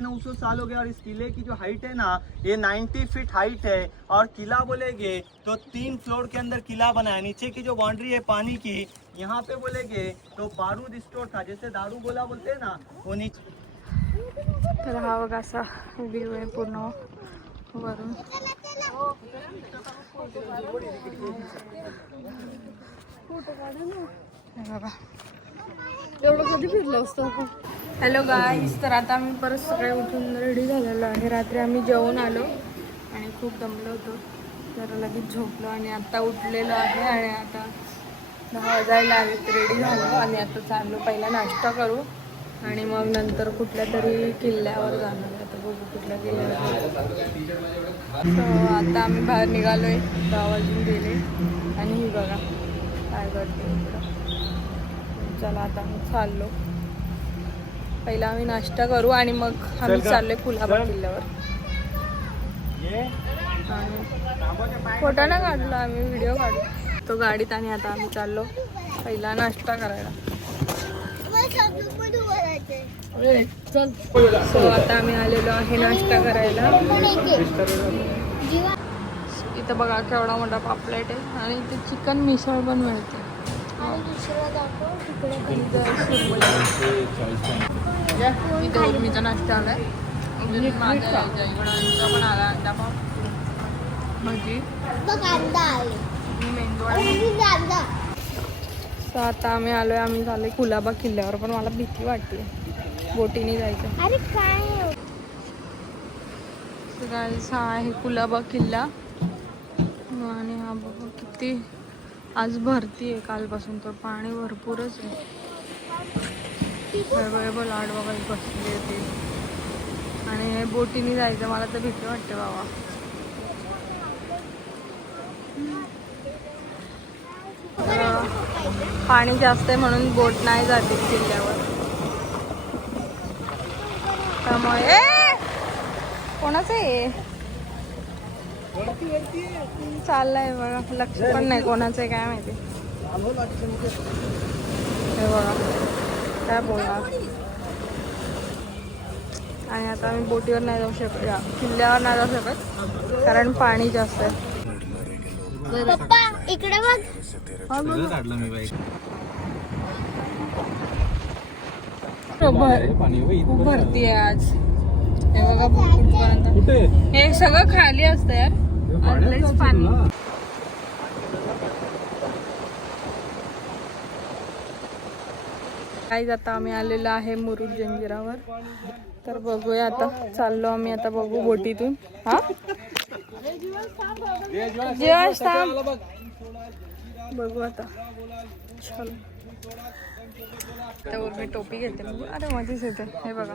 900 साल हो गया और इस किले की जो हाइट है ना ये 90 फीट हाइट है। और किला बोलेगे तो तीन फ्लोर के अंदर किला बना है। नीचे की जो बाउंड्री है पानी की यहाँ पे बोलेगे तो बारूद स्टोर था। जैसे दारू गोला बोलते हैं ना वो नीचे तर हा बघा असा व्ह्यू आहे पूर्ण वरून हे बघा एवढं कधी फिरलो असतो आपण? हॅलो गाईस तर आता आम्ही परत सकाळी उठून रेडी झालेलो आहे. रात्री आम्ही जेवून आलो आणि खूप दमलो होतो. तर लगेच झोपलो आणि आता उठलेलो आहे आणि आता दहा वाजायला आले रेडी झालो. आणि आता चाललो पहिला नाश्ता करू. आणि मग नंतर कुठल्या तरी किल्ल्यावर जाणार आता बघू कुठल्या किल्ल्यावर आता आम्ही बाहेर निघालोय. दहा वाजून गेले. आणि ही बघा काय करते चला आता आम्ही चाललो. पहिला आम्ही नाश्ता करू आणि मग आम्ही? चाललोय चल. किल्ल्यावर. फोटो ना काढलो आम्ही व्हिडिओ काढू. तो गाडीत आणि आता आम्ही चाललो. पहिला नाश्ता करायला. सो आता आम्ही आलेलो आहे नाश्ता करायला. इथं बघा केवढा मोठा पापलेट आहे. आणि इथे चिकन मिसळ पण मिळते. इथं उर्मीचा नाश्ता इकडं पण आला अंडा पाव भजी आणि मेंदूवडा सो आता आम्ही आलोय आम्ही झालोय कुलाबा किल्ल्यावर पण मला भीती वाटते. बोटीने जायचं. अरे काय? हा आहे कुलाबा किल्ला. आणि हा बघा किती आज भरती आहे कालपासून तर पाणी भरपूरच आहे. बघा लाड बघा बसली ते. आणि हे बोटीने जायचं मला तर भीती वाटते बाबा. पाणी जास्त आहे म्हणून बोट नाही जाते किल्ल्यावर. त्यामुळे कोणाचं आहे चाललंय बघा. लक्ष पण नाही कोणाचं काय माहिती. हे बघा. काय बोलणार? आणि आता आम्ही बोटीवर नाही जाऊ शकत. या, किल्ल्यावर नाही जाऊ शकत. कारण पाणी जास्त आहे. पप्पा इकडे बघ. भरती आहे आज. हे बघा कुठपर्यंत हे सगळं खाली असतं यार. पाणी. काही आता आम्ही आलेलो आहे मुरुड जंजिरावर. तर बघूया आता चाललो आम्ही आता बघू बोटीतून. हा? थांब. बघू आता. चल. त्यावर मी टोपी घेते अरे मध्येच येते हे बघा.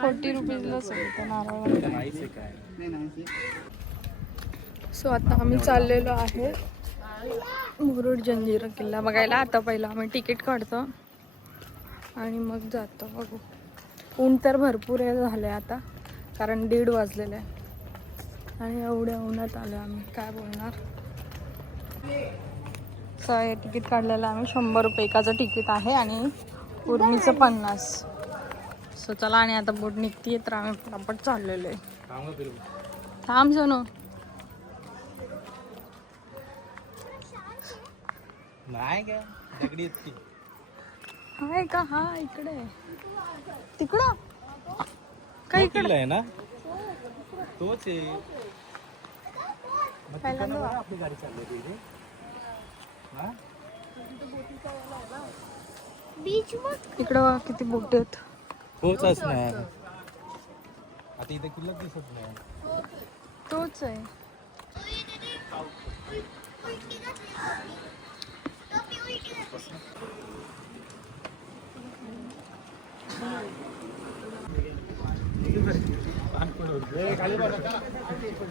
फोर्टी रुपीजलाच सो आता आम्ही चाललेलो आहे मुरुड जंजिरा किल्ला. बघायला आता पहिला आम्ही तिकीट काढतो आणि मग जातो बघू. ऊन तर भरपूर आहे झालं आहे आता कारण दीड वाजलेलं आहे. आणि एवढ्या उन्हात आलो आम्ही. काय बोलणार? हे तिकीट काढलेलं आम्ही शंभर रुपये एकाचं तिकीट आहे आणि उर्मीचं पन्नास. सो चला आणि आता बोट निघतीये तर आम्ही पटापट चाललेलो आहे. थांब सोनू. आहे का? हा इकडे. तिकडं? काय इकडे? आहे ना? तोच आहे. आपली गाडी चालली बीच इकडं बघा किती बोट आहेत. तोच असणार. आता इथे किल्लत दिसत नाही. तोच आहे. पान पण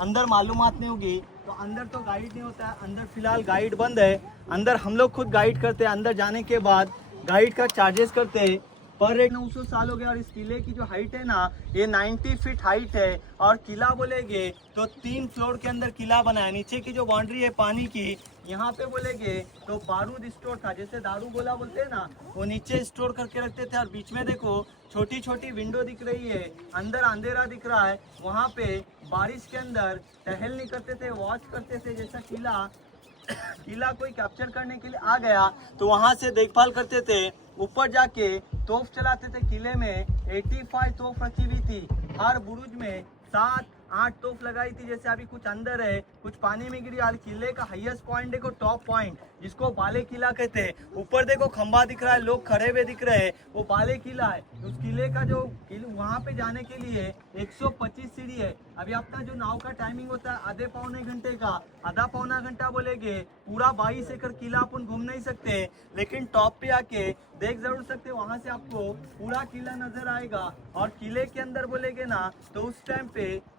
अंदर मालूमात नहीं होगी। तो अंदर तो गाइड नहीं होता है अंदर फिलहाल गाइड बंद है। अंदर हम लोग खुद गाइड करते हैं अंदर जाने के बाद गाइड का चार्जेस करते हैं। पर एक नौ सौ साल हो गया और इस किले की जो हाइट है ना, ये 90 फीट हाइट है। और किला बोलेगे तो तीन फ्लोर के अंदर किला बना है। नीचे की जो बाउंड्री है पानी की, यहाँ पे बोलेगे तो बारूद स्टोर था। जैसे दारू गोला बोलते हैं ना, वो नीचे स्टोर करके रखते थे। और बीच में देखो छोटी छोटी विंडो दिख रही है। अंदर अंधेरा दिख रहा है। वहाँ पे बारिश के अंदर टहल नहीं करते थे वॉच करते थे। जैसा किला किला कोई कैप्चर करने के लिए आ गया तो वहाँ से देखभाल करते थे। ऊपर जाके तोप चलाते थे किले में 85 तोप रखी हुई थी। हर बुरुज में सात आठ तोप लगाई थी, जैसे अभी कुछ अंदर है, कुछ पानी में गिरी और किले का हाईएस्ट पॉइंट देखो टॉप पॉइंट जिसको बाले किला कहते हैं। ऊपर देखो खंबा दिख रहा है, लोग खड़े हुए दिख रहे हैं, वो बाले किला है। उस किले का जो वहाँ पे जाने के लिए 125 सीढ़ी है। अभी अपना जो नाव का टाइमिंग होता है, आधे पौने घंटे का, आधा पौना घंटा बोलेगे, पूरा बाईस एकड़ किला अपन घूम नहीं सकते लेकिन टॉप पे आके देख ज़रूर सकते वहाँ से आपको पूरा किला नज़र आएगा। और किले के अंदर बोलेगे ना तो उस टाइम पे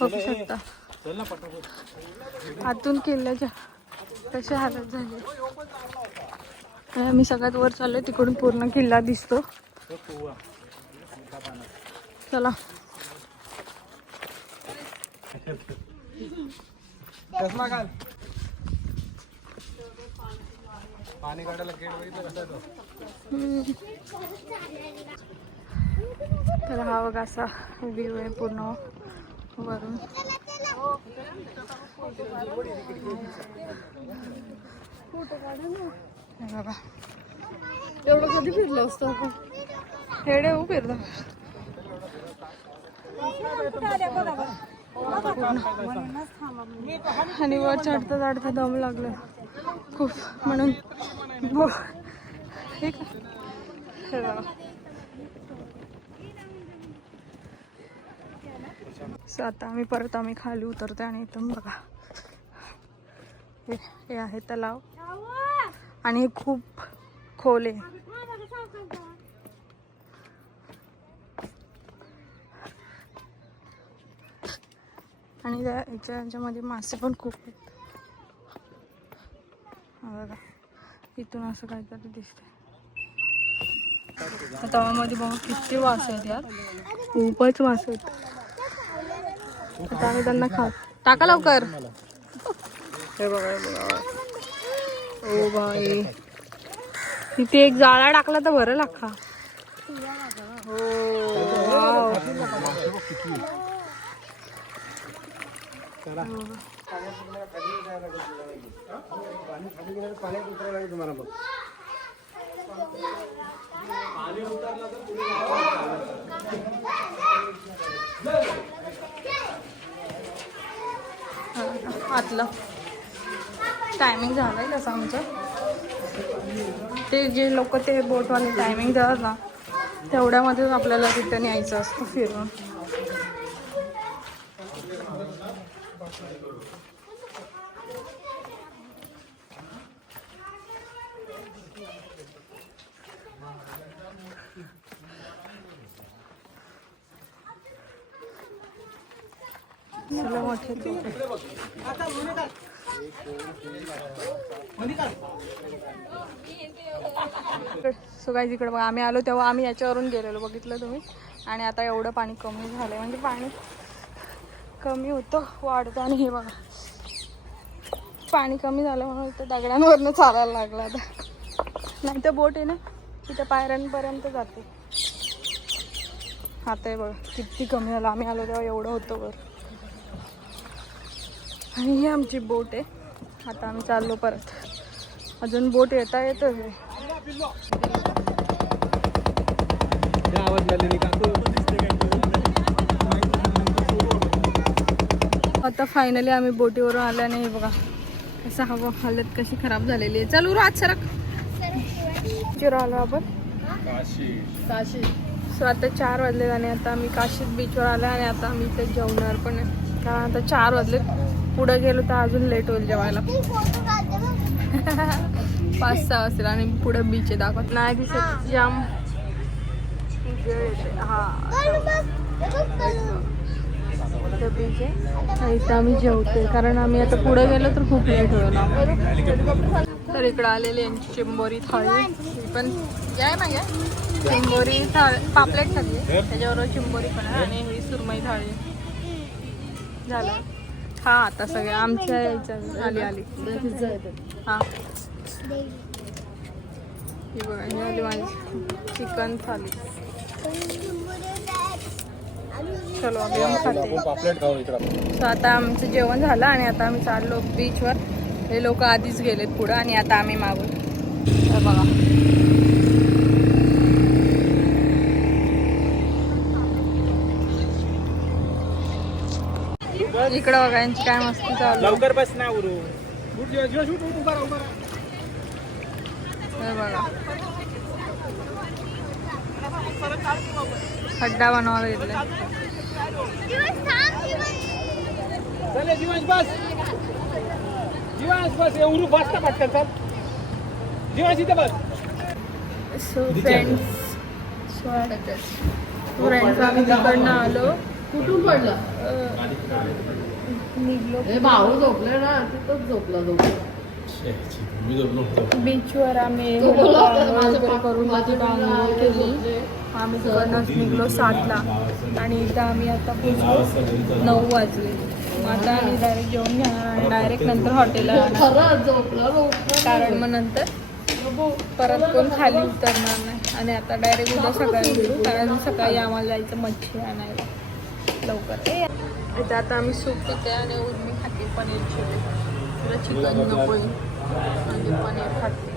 बघू शकता. आतून किल्ल्याच्या कशी हालत झाली. आम्ही सगळ्यात वर चाललोय तिकडून पूर्ण किल्ला दिसतो. चला. हम्म. तर हा बघा असा व्ह्यू आहे पूर्ण वरून. हे एवढं कधी फिरलं असतं आपण? हेडे येऊ फिरलो. आणि वर चढता चढता दम लागलं. खूप म्हणून बो- हे आता आम्ही परत आम्ही खाली उतरतो आणि इथून बघा. हे हे आहे तलाव. आणि हे खूप खोल आहे. आणि त्या याच्या याच्यामध्ये मासे पण खूप आहेत. बघा. इथून असं काहीतरी दिसतंय. आता माझे बाबा किती वास आहेत यार. खूपच वास आहेत. आता आम्ही त्यांना खात टाका लवकर. हे बघा बघा. O by. तिथे एक जाळा टाकला तर बरं लाखा हो. आतलं. टायमिंग झालं आहे तसं आमचं. ते जे लोक ते बोटवाले टायमिंग देतात ना तेवढ्यामध्येच आपल्याला रिटर्न यायचं असतं फिरून. चला मोठे सो इकडे बघा आम्ही आलो तेव्हा आम्ही याच्यावरून गेलेलो बघितलं तुम्ही? आणि आता एवढं पाणी कमी झालं म्हणजे पाणी कमी होतं वाढतं. आणि हे बघा पाणी कमी झालं म्हणून इथं दगडांवरनं चालायला लागलं आता. नाही तर बोट आहे ना तिथं पायऱ्यांपर्यंत जाते. आता हे बघा किती कमी झालं. आम्ही आलो तेव्हा एवढं होतं बरं आणि ही आमची बोट आहे. आता आम्ही चाललो परत. अजून बोट येता येतं. आता फायनली आम्ही बोटीवरून आल्याने हे बघा असं हवा हालत कशी खराब झालेली आहे. चल आज सरक. आलो आपण. काशी. सो आता चार वाजले आणि आता आम्ही काशीत बीचवर आलो आणि आता आम्ही इथे जेवणार पण आहे. कारण आता चार वाजले पुढे गेलो तर अजून लेट होईल जेवायला. पाच सहा वाजतील आणि पुढे बीच दाखवत. नाही दिसत. जाम. हा. बीच आहे. इथं आम्ही जेवतोय. कारण आम्ही आता पुढे गेलो तर खूप लेट होईल तर इकडं आलेली यांची चिंबोरी थाळी. पण आहे ना घ्या चिंबोरी थाळी पापलेट थाळी आहे. त्याच्याबरोबर चिंबोरी पण आहे आणि ही सुरमई थाळी. झालं. हा आता सगळे आमच्या यायचं आली आली. हा. ही बघा ही आली माझी चिकन थाली. चलो अभी खाते. सो आता आमचं जेवण झालं आणि आता आम्ही चाललो बीचवर हे लोक आधीच गेलेत पुढं आणि आता आम्ही मागून. हे बघा. इकडं बघा यांची काय मस्ती चालू. लवकर बस ना उरू. हे बघा. खड्डा बनवायला घेतलाय बस. जीवांश बस. उरू बस ना पटकन चल. इथे बस. सो फ्रेंड्स फ्रेंड्स आम्ही तिकडनं आलो. कुठून पडला? निघलो. भाऊ झोपले ना तिथंच झोपला झोपला बीचवर आम्ही करून माझं केली. झोपले. आम्ही निघलो सातला. आणि इथं आम्ही आता पोचलो नऊ वाजले. मग आता आम्ही डायरेक्ट जेवण घेणार आणि डायरेक्ट नंतर हॉटेलला कारण मग नंतर परत कोण खाली उतरणार नाही. आणि आता डायरेक्ट उद्या सकाळी कारण सकाळी आम्हाला जायचं मच्छी आणायला. लवकर. ए, इथं आता आम्ही सूप पिते आणि उर्मी खाते पनीर चिली. तिला चिकन नको. पनीर खाते.